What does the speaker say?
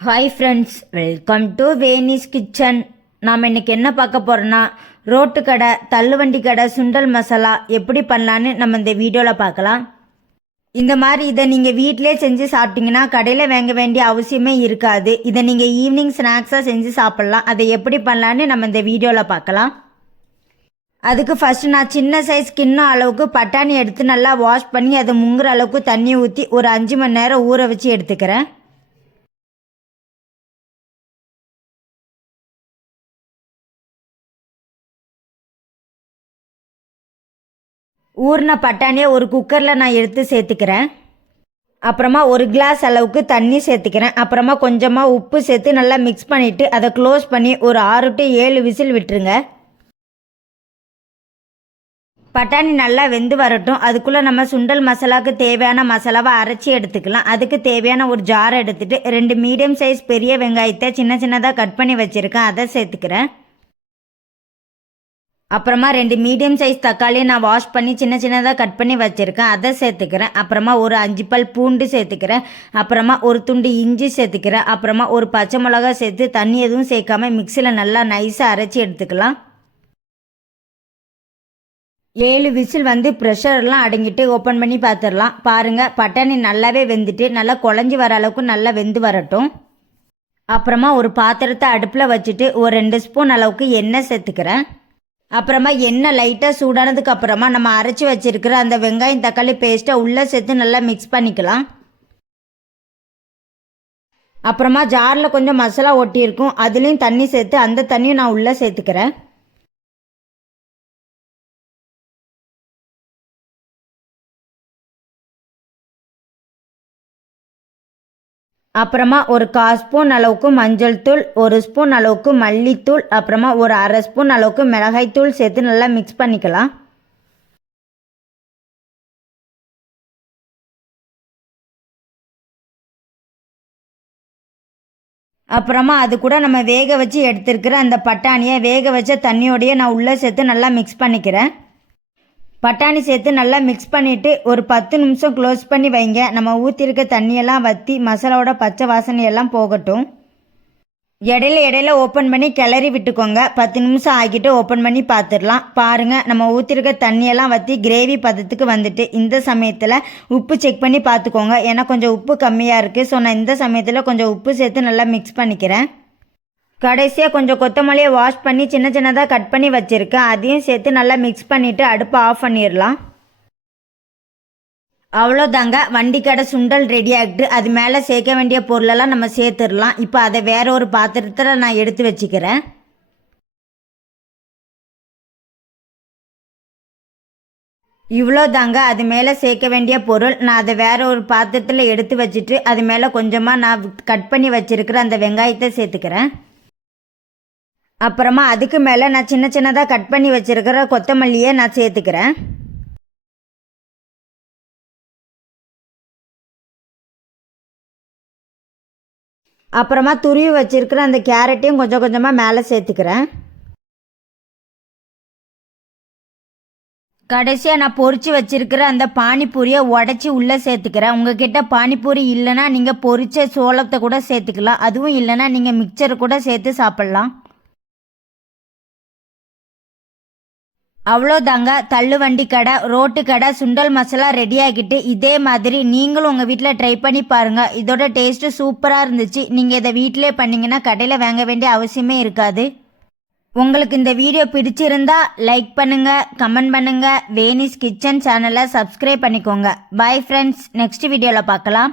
Hi friends welcome to Veni's kitchen நாம் இன்றைக்கி என்ன பார்க்க போகிறோன்னா ரோட்டு கடை தள்ளுவண்டி கடை சுண்டல் மசாலா எப்படி பண்ணலான்னு நம்ம இந்த வீடியோவில் பார்க்கலாம். இந்த மாதிரி இதை நீங்கள் வீட்டிலே செஞ்சு சாப்பிட்டீங்கன்னா கடையில் வாங்க வேண்டிய அவசியமே இருக்காது. இதை நீங்கள் ஈவினிங் ஸ்நாக்ஸாக செஞ்சு சாப்பிட்லாம். அதை எப்படி பண்ணலான்னு நம்ம இந்த வீடியோவில் பார்க்கலாம். அதுக்கு ஃபஸ்ட்டு நான் சின்ன சைஸ் கிண்ணம் அளவுக்கு பட்டாணி எடுத்து நல்லா வாஷ் பண்ணி அதை முங்குற அளவுக்கு தண்ணி ஊற்றி ஒரு அஞ்சு மணி நேரம் ஊற வச்சு எடுத்துக்கிறேன். ஊறின பட்டாணியை ஒரு குக்கரில் நான் எடுத்து சேர்த்துக்கிறேன். அப்புறமா ஒரு கிளாஸ் அளவுக்கு தண்ணி சேர்த்துக்கிறேன். அப்புறமா கொஞ்சமாக உப்பு சேர்த்து நல்லா மிக்ஸ் பண்ணிவிட்டு அதை க்ளோஸ் பண்ணி ஒரு ஆறு டு ஏழு விசில் விட்டுருங்க. பட்டாணி நல்லா வெந்து வரட்டும். அதுக்குள்ளே நம்ம சுண்டல் மசாலாவுக்கு தேவையான மசாலாவை அரைச்சி எடுத்துக்கலாம். அதுக்கு தேவையான ஒரு ஜார் எடுத்துகிட்டு ரெண்டு மீடியம் சைஸ் பெரிய வெங்காயத்தை சின்ன சின்னதாக கட் பண்ணி வச்சுருக்கேன். அதை சேர்த்துக்கிறேன். அப்புறமா ரெண்டு மீடியம் சைஸ் தக்காளியை நான் வாஷ் பண்ணி சின்ன சின்னதாக கட் பண்ணி வச்சுருக்கேன். அதை சேர்த்துக்கிறேன். அப்புறமா ஒரு அஞ்சு பல் பூண்டு சேர்த்துக்கிறேன். அப்புறமா ஒரு துண்டு இஞ்சி சேர்த்துக்கிறேன். அப்புறமா ஒரு பச்சை மிளகா சேர்த்து தண்ணி எதுவும் சேர்க்காம மிக்சியில் நல்லா நைஸாக அரைச்சி எடுத்துக்கலாம். ஏழு விசில் வந்து ப்ரெஷர்லாம் அடங்கிட்டு ஓப்பன் பண்ணி பார்த்துடலாம் பாருங்கள் பட்டாணி நல்லாவே வெந்துட்டு நல்லா குழஞ்சி வர அளவுக்கு நல்லா வெந்து வரட்டும். அப்புறமா ஒரு பாத்திரத்தை அடுப்பில் வச்சுட்டு ஒரு ரெண்டு ஸ்பூன் அளவுக்கு எண்ணெய் சேர்த்துக்கிறேன். அப்புறமா எண்ணெய் லைட்டாக சூடானதுக்கு அப்புறமா நம்ம அரைச்சி வச்சிருக்கிற அந்த வெங்காயம் தக்காளி பேஸ்ட்டை உள்ளே சேர்த்து நல்லா மிக்ஸ் பண்ணிக்கலாம். அப்புறமா ஜாரில் கொஞ்சம் மசாலா ஒட்டியிருக்கும். அதுலேயும் தண்ணி சேர்த்து அந்த தண்ணியும் நான் உள்ளே சேர்த்துக்கிறேன். அப்புறமா ஒரு கால் ஸ்பூன் அளவுக்கு மஞ்சள் தூள் ஒரு ஸ்பூன் அளவுக்கு மல்லித்தூள் அப்புறமா ஒரு அரை ஸ்பூன் அளவுக்கு மிளகாய் தூள் சேர்த்து நல்லா மிக்ஸ் பண்ணிக்கலாம். அப்புறமா அது கூட நம்ம வேக வச்சு எடுத்துருக்கிற அந்த பட்டாணியை வேக வச்ச தண்ணியோடையே நான் உள்ளே சேர்த்து நல்லா மிக்ஸ் பண்ணிக்கிறேன். பட்டாணி சேர்த்து நல்லா மிக்ஸ் பண்ணிவிட்டு ஒரு பத்து நிமிஷம் க்ளோஸ் பண்ணி வைங்க. நம்ம ஊற்றிருக்க தண்ணியெல்லாம் வற்றி மசாலாவோட பச்சை வாசனையெல்லாம் போகட்டும். இடையில இடையில ஓப்பன் பண்ணி கிளறி விட்டுக்கோங்க. பத்து நிமிஷம் ஆகிட்டு ஓப்பன் பண்ணி பார்த்துடலாம் பாருங்கள் நம்ம ஊற்றிருக்க தண்ணியெல்லாம் வற்றி கிரேவி பதத்துக்கு வந்துட்டு இந்த சமயத்தில் உப்பு செக் பண்ணி பார்த்துக்கோங்க ஏன்னா கொஞ்சம் உப்பு கம்மியாக இருக்குது ஸோ நான் இந்த சமயத்தில் கொஞ்சம் உப்பு சேர்த்து நல்லா மிக்ஸ் பண்ணிக்கிறேன். கடைசியாக கொஞ்சம் கொத்தமல்லியை வாஷ் பண்ணி சின்ன சின்னதாக கட் பண்ணி வச்சுருக்கேன். அதையும் சேர்த்து நல்லா மிக்ஸ் பண்ணிவிட்டு அடுப்பை ஆஃப் பண்ணிடலாம். அவ்வளோதாங்க வண்டி கடை சுண்டல் ரெடி ஆகிட்டு அது மேலே சேர்க்க வேண்டிய பொருளெல்லாம் நம்ம சேர்த்துடலாம். இப்போ அதை வேற ஒரு பாத்திரத்தில் நான் எடுத்து வச்சுக்கிறேன். இவ்வளோ தாங்க அது மேலே சேர்க்க வேண்டிய பொருள். நான் அதை வேற ஒரு பாத்திரத்தில் எடுத்து வச்சுட்டு அது மேலே கொஞ்சமாக நான் கட் பண்ணி வச்சுருக்கிற அந்த வெங்காயத்தை சேர்த்துக்கிறேன். அப்புறமா அதுக்கு மேலே நான் சின்ன சின்னதாக கட் பண்ணி வச்சுருக்கிற கொத்தமல்லியை நான் சேர்த்துக்கிறேன். அப்புறமா துருவி வச்சுருக்கிற அந்த கேரட்டையும் கொஞ்சம் கொஞ்சமாக மேலே சேர்த்துக்கிறேன். கடைசியாக நான் பொறிச்சு வச்சிருக்கிற அந்த பானிபூரியை உடச்சி உள்ளே சேர்த்துக்கிறேன். உங்ககிட்ட பானிபூரி இல்லைன்னா நீங்கள் பொறிச்ச சோளத்தை கூட சேர்த்துக்கலாம். அதுவும் இல்லைன்னா நீங்கள் மிக்சர் கூட சேர்த்து சாப்பிட்லாம். அவ்வளோதாங்க. தள்ளுவண்டி கடை ரோட்டு கடை சுண்டல் மசாலா ரெடி ஆகிட்டு இதே மாதிரி நீங்களும் உங்கள் வீட்டில் ட்ரை பண்ணி பாருங்கள் இதோட டேஸ்ட்டு சூப்பராக இருந்துச்சு. நீங்கள் இதை வீட்டிலே பண்ணிங்கன்னா கடையில் வாங்க வேண்டிய அவசியமே இருக்காது. உங்களுக்கு இந்த வீடியோ பிடிச்சிருந்தா லைக் பண்ணுங்கள் கமெண்ட் பண்ணுங்கள் வேனிஸ் கிச்சன் சேனலை சப்ஸ்கிரைப் பண்ணிக்கோங்க. பாய் ஃப்ரெண்ட்ஸ் நெக்ஸ்ட் வீடியோவில் பார்க்கலாம்.